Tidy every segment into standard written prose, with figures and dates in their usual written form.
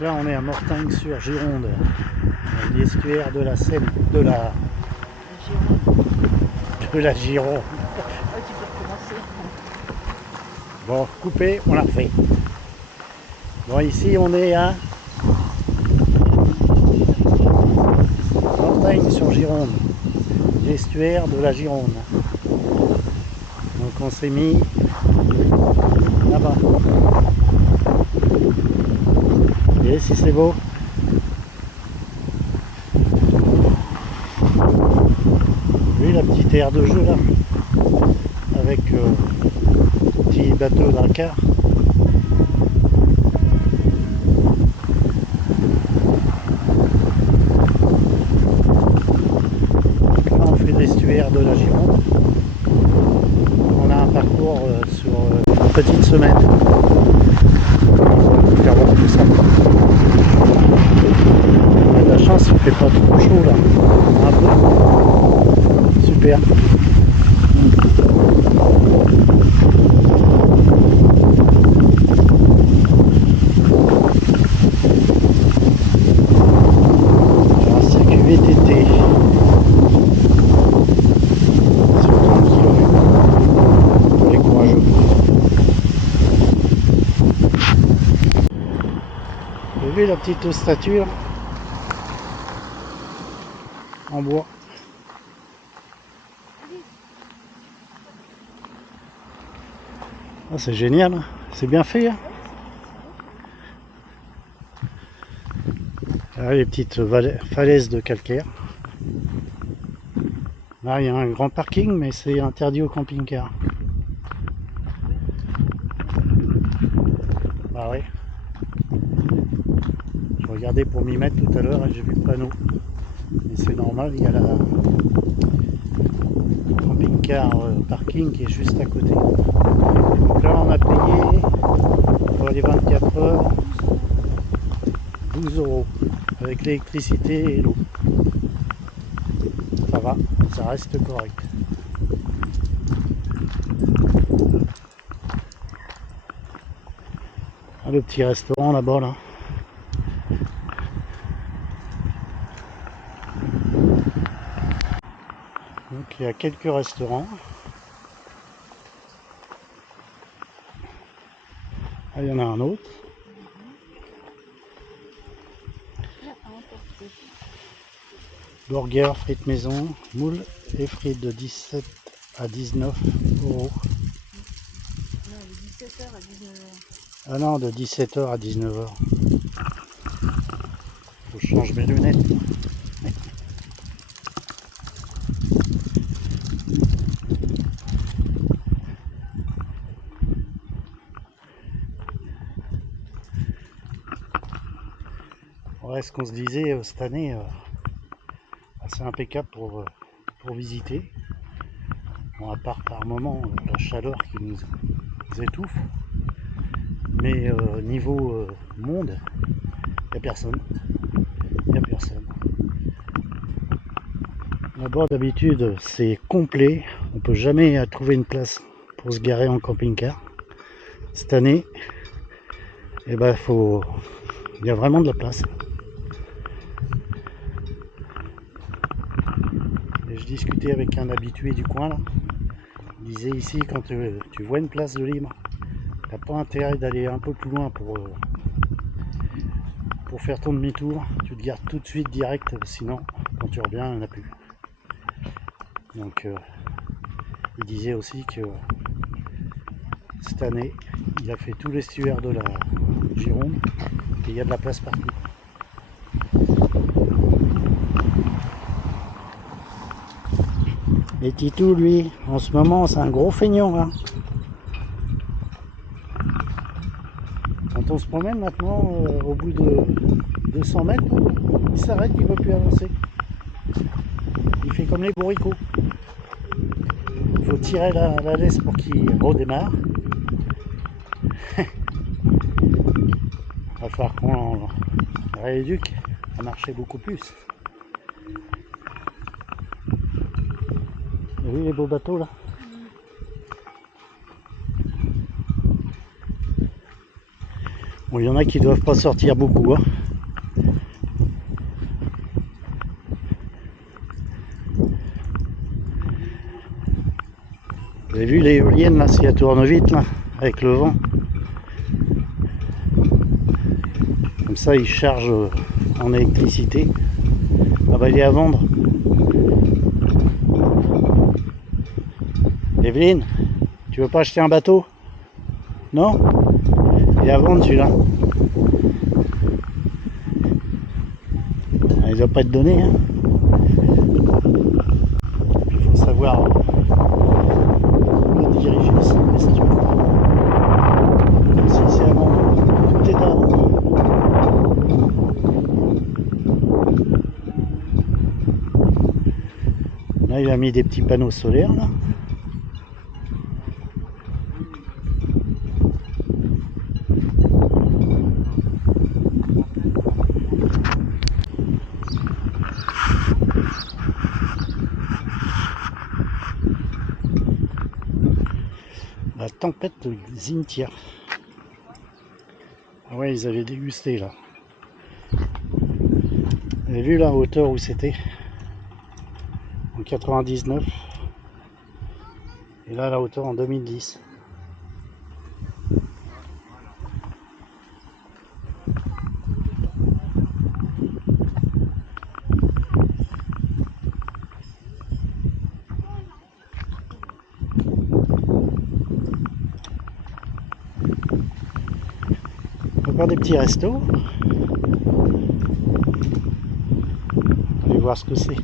Donc là on est à Mortagne-sur-Gironde, l'estuaire de la Seine, de la Gironde. Ouais, tu peux recommencer. Bon, coupé, on la refait. Bon, ici on est à Mortagne-sur-Gironde, l'estuaire de la Gironde. Donc on s'est mis là-bas. Vous voyez si c'est beau? Vous voyez la petite aire de jeu là, avec petit bateau Dakar. Là on fait l'estuaire de la Gironde. On a un parcours sur une petite semaine. On va faire voir tout ça. On a de la chance, il ne fait pas trop chaud là. Un peu. Super. Un circuit VTT. Sur 30 km. Pour les courageux. Vous avez vu la petite ossature en bois? Ah, c'est génial, c'est bien fait. Hein. Là, les petites falaises de calcaire. Là, il y a un grand parking, mais c'est interdit au camping-car. Bah ouais. Je regardais pour m'y mettre tout à l'heure et j'ai vu le panneau. Mais c'est normal, il y a la camping-car parking qui est juste à côté. Donc là, on a payé pour les 24 heures 12 € avec l'électricité et l'eau. Ça va, ça reste correct. Ah, le petit restaurant là-bas là. Donc il y a quelques restaurants. Ah, il y en a un autre. Burger, frites maison, moules et frites de 17 à 19 €. Non, de 17h à 19h. Ah non, de 17h à 19h. Faut que je change mes lunettes. Ouais, ce qu'on se disait cette année, assez impeccable pour visiter. Bon, à part par moment la chaleur qui nous étouffe. Mais niveau monde, il n'y a personne. Il n'y a personne. Là-bas d'habitude c'est complet. On peut jamais trouver une place pour se garer en camping-car. Cette année, eh ben, il y a vraiment de la place. Et je discutais avec un habitué du coin là. Il disait ici quand tu vois une place de libre, t'as pas intérêt d'aller un peu plus loin pour faire ton demi-tour. Tu te gares tout de suite direct, sinon quand tu reviens il n'y en a plus. Donc il disait aussi que cette année il a fait tout l'estuaire de la Gironde et il y a de la place partout. Et Titou, lui, en ce moment, c'est un gros feignant. Hein. Quand on se promène maintenant, au bout de 200 mètres, il s'arrête, il ne veut plus avancer. Il fait comme les bourricots. Il faut tirer la laisse pour qu'il redémarre. Il va falloir qu'on rééduque à marcher beaucoup plus. Vous avez vu les beaux bateaux là? Bon, il y en a qui doivent pas sortir beaucoup, hein. Vous avez vu l'éolienne là, si elle tourne vite là, avec le vent. Comme ça il charge en électricité. Ah bah il est à vendre. Evelyne, tu veux pas acheter un bateau? Non? Il est à vendre celui-là. Ah, il doit pas être donné, hein. Il faut savoir le diriger, c'est une question. Si c'est à vendre, tout est à vendre. Là, il a mis des petits panneaux solaires, là. La tempête de Xynthia. Ah ouais, ils avaient dégusté, là. Vous avez vu la hauteur où c'était? En 99. Et là, la hauteur en 2010. Encore des petits restos. Allez voir ce que c'est.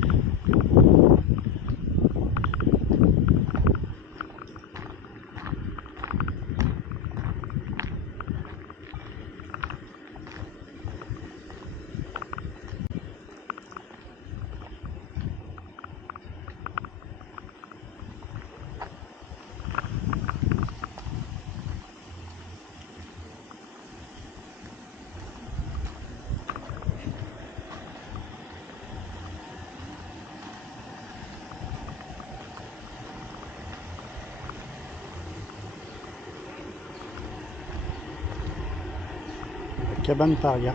Cabane Paria.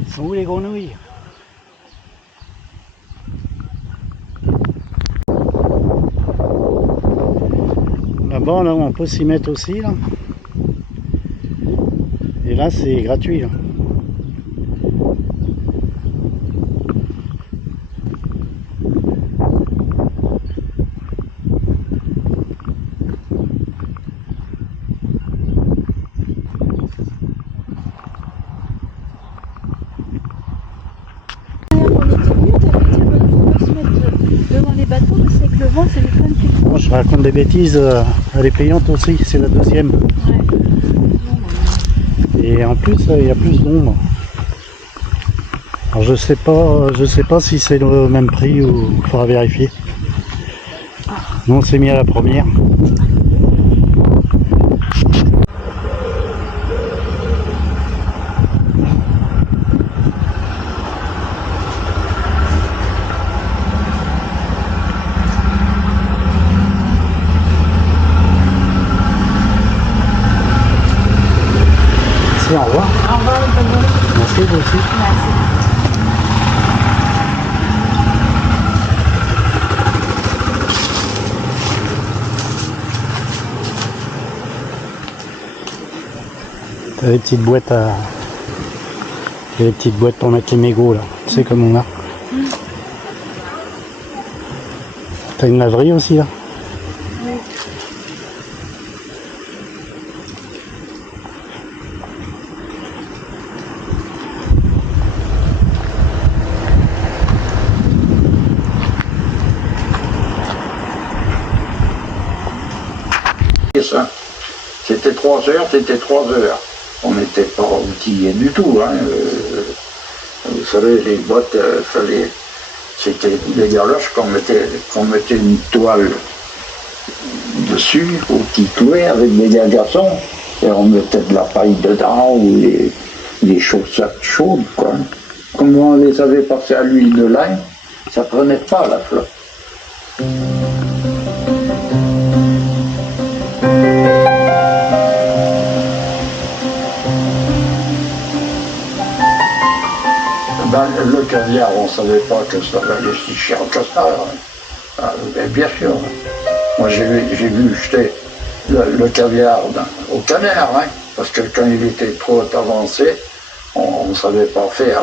Ils sont où les grenouilles? Là-bas, là, on peut s'y mettre aussi, là. Et là, c'est gratuit, là. Bon, je raconte des bêtises, elle est payante aussi, c'est la deuxième. Ouais. Et en plus, il y a plus d'ombre. Alors je sais pas si c'est le même prix ou il faudra vérifier. Nous on s'est mis à la première. Merci, au revoir. Au revoir, bonne journée. Merci, vous aussi. Merci. T'as des petites boîtes à... Il y a des petites boîtes pour mettre les mégots là. Tu sais comme on a. T'as une laverie aussi là? Oui. Ça. C'était 3 heures, c'était 3 heures. On n'était pas outillés du tout. Hein. Vous savez, les bottes, c'était des galoches qu'on mettait une toile dessus, ou qui clouait avec des garçons, et on mettait de la paille dedans, ou des chaussettes chaudes, quoi. Comme on les avait passées à l'huile de lin, ça prenait pas la flotte. Le caviar, on ne savait pas que ça valait si cher que ça. Ah, bien sûr. Moi, j'ai vu jeter le caviar au canard, hein, parce que quand il était trop avancé, on ne savait pas faire.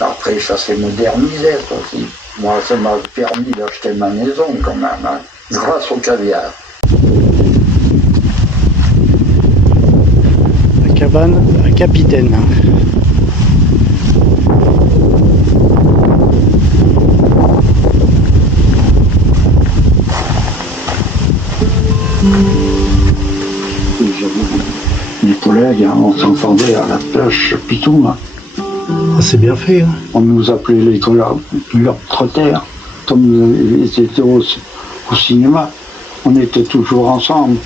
Après, ça s'est modernisé, ça aussi. Moi, ça m'a permis d'acheter ma maison, quand même, hein, grâce au caviar. La cabane à Capitaine. Les collègues, hein, on s'entendait à la pêche pitou. Hein. Ah, c'est bien fait. Hein. On nous appelait les globetrotters. Comme nous étions au cinéma, on était toujours ensemble,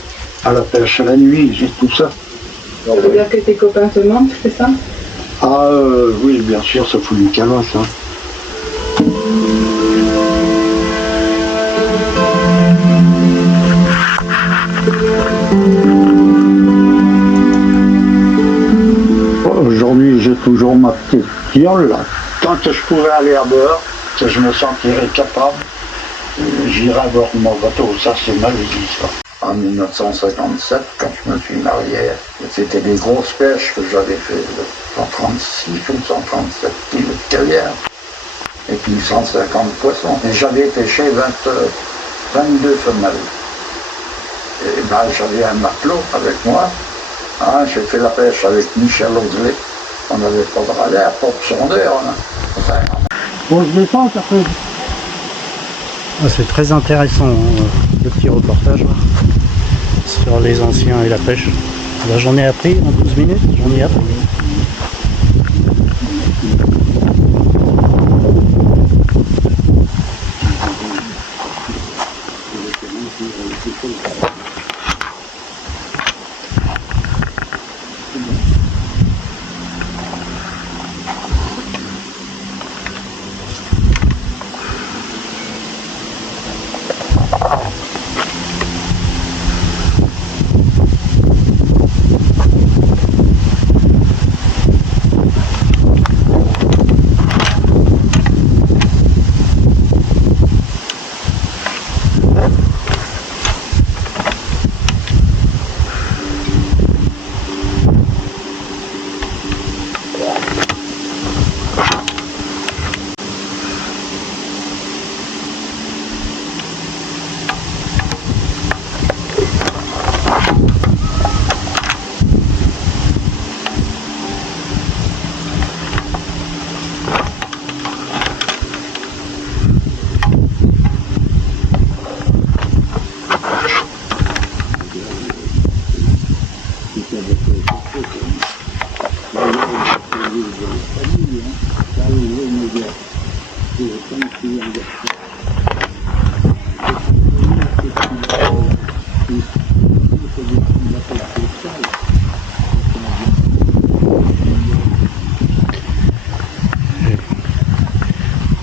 à la pêche à la nuit, et tout ça. Ça veut dire que tes copains te manquent, c'est ça? Ah oui, bien sûr, ça fout une calotte. Hein. Aujourd'hui, j'ai toujours ma petite fiole, là. Tant que je pouvais aller à bord, que je me sentirais capable, j'irai voir mon bateau. Ça, c'est ma vie, ça. En 1957, quand je me suis marié, c'était des grosses pêches que j'avais fait, 136 ou 137 kilos de caviar, et puis 150 poissons. Et j'avais pêché 22 femelles. Et ben, j'avais un matelot avec moi. Hein, j'ai fait la pêche avec Michel Osley. On n'avait pas de radar, pas de sondeur. Enfin, on se détend après. Ah, c'est très intéressant, le petit reportage là, sur les anciens et la pêche. Là, j'en ai appris en 12 minutes, j'en ai appris.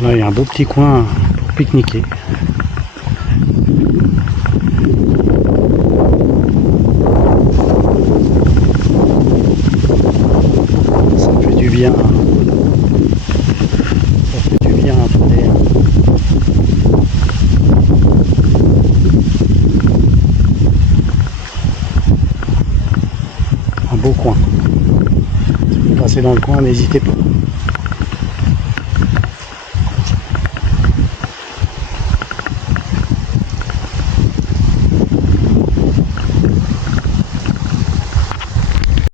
Là, il y a un beau petit coin pour pique-niquer. bien. Ça fait du bien un peu d'air. Un beau coin. Si vous passez dans le coin, n'hésitez pas.